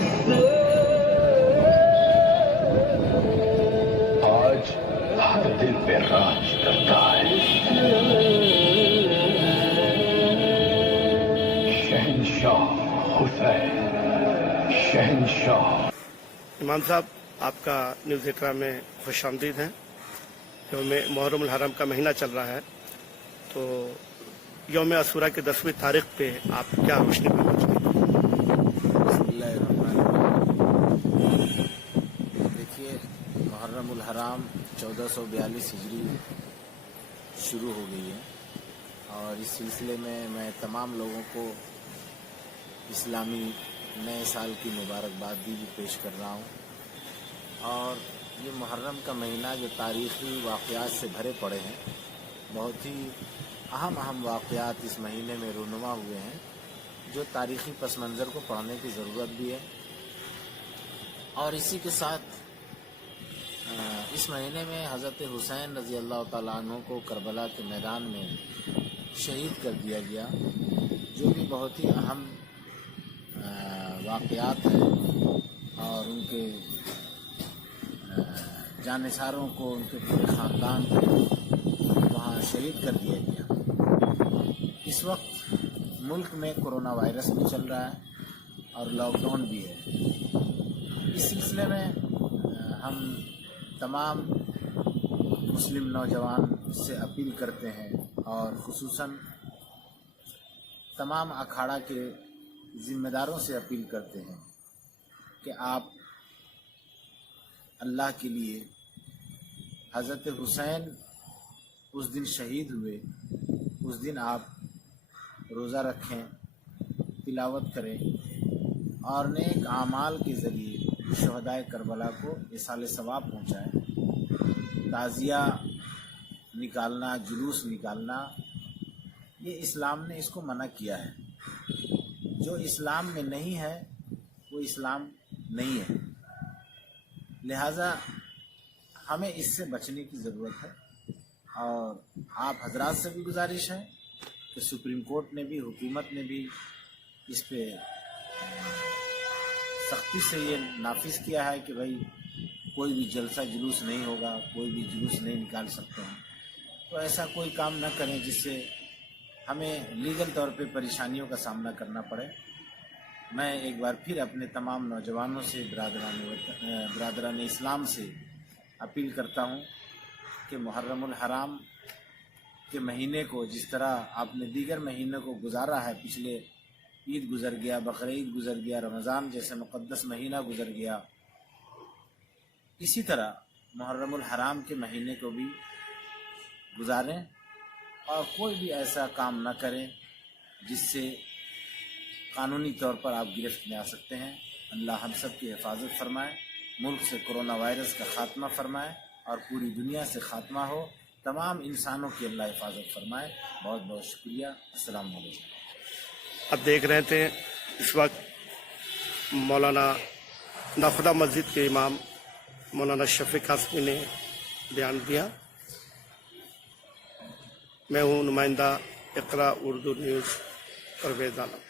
سے آج ہر دل پہ راج کرتا ہے شہنشاہ حسین، شہنشاہ۔ امام صاحب، آپ کا نیوز ایٹرا میں خوش آمدید ہیں۔ یوم محرم الحرام کا مہینہ چل رہا ہے، تو یوم عاشوراء کی 10ویں تاریخ پہ آپ کیا روشنی کرنا چاہتے ہیں؟ بسم اللہ الرحمن الرحیم۔ دیکھیے، محرم الحرام 1442 ہجری شروع ہو گئی ہے، اور اس سلسلے میں تمام لوگوں کو اسلامی نئے سال کی مبارکبادی بھی پیش کر رہا ہوں۔ اور یہ محرم کا مہینہ جو تاریخی واقعات سے بھرے پڑے ہیں، بہت ہی اہم واقعات اس مہینے میں رونما ہوئے ہیں، جو تاریخی پس منظر کو پڑھنے کی ضرورت بھی ہے۔ اور اسی کے ساتھ اس مہینے میں حضرت حسین رضی اللہ تعالیٰ عنہ کو کربلا کے میدان میں شہید کر دیا گیا، جو بھی بہت ہی اہم واقعات ہیں، اور ان کے جانثاروں کو، ان کے پورے خاندان کو وہاں شہید کر دیا گیا۔ اس وقت ملک میں کرونا وائرس بھی چل رہا ہے اور لاک ڈاؤن بھی ہے۔ اس سلسلے میں ہم تمام مسلم نوجوان سے اپیل کرتے ہیں، اور خصوصاً تمام اکھاڑا کے ذمہ داروں سے اپیل کرتے ہیں کہ آپ اللہ کے لیے، حضرت حسین اس دن شہید ہوئے، اس دن آپ روزہ رکھیں، تلاوت کریں، اور نیک اعمال کے ذریعے شہدائے کربلا کو ایصال ثواب پہنچائیں۔ تعزیہ نکالنا، جلوس نکالنا، یہ اسلام نے اس کو منع کیا ہے۔ جو اسلام میں نہیں ہے وہ اسلام نہیں ہے، لہذا ہمیں اس سے بچنے کی ضرورت ہے۔ اور آپ حضرات سے بھی گزارش ہے کہ سپریم کورٹ نے بھی، حکومت نے بھی اس پہ سختی سے یہ نافذ کیا ہے کہ بھائی کوئی بھی جلسہ جلوس نہیں ہوگا، کوئی بھی جلوس نہیں نکال سکتے ہیں۔ تو ایسا کوئی کام نہ کریں جس سے ہمیں لیگل طور پہ پریشانیوں کا سامنا کرنا پڑے۔ میں ایک بار پھر اپنے تمام نوجوانوں سے، برادران اسلام سے اپیل کرتا ہوں کہ محرم الحرام کے مہینے کو، جس طرح آپ نے دیگر مہینوں کو گزارا ہے، پچھلے عید گزر گیا، بقرعید گزر گیا، رمضان جیسے مقدس مہینہ گزر گیا، اسی طرح محرم الحرام کے مہینے کو بھی گزاریں، اور کوئی بھی ایسا کام نہ کریں جس سے قانونی طور پر آپ گرفت میں آ سکتے ہیں۔ اللہ ہم سب کی حفاظت فرمائے، ملک سے کرونا وائرس کا خاتمہ فرمائے، اور پوری دنیا سے خاتمہ ہو، تمام انسانوں کی اللہ حفاظت فرمائے۔ بہت بہت شکریہ۔ السلام علیکم۔ اب دیکھ رہے تھے اس وقت مولانا ناخدا مسجد کے امام مولانا شفیق قاسمی نے بیان دیا۔ میں ہوں نمائندہ اقرا اردو نیوز پرویز عالم۔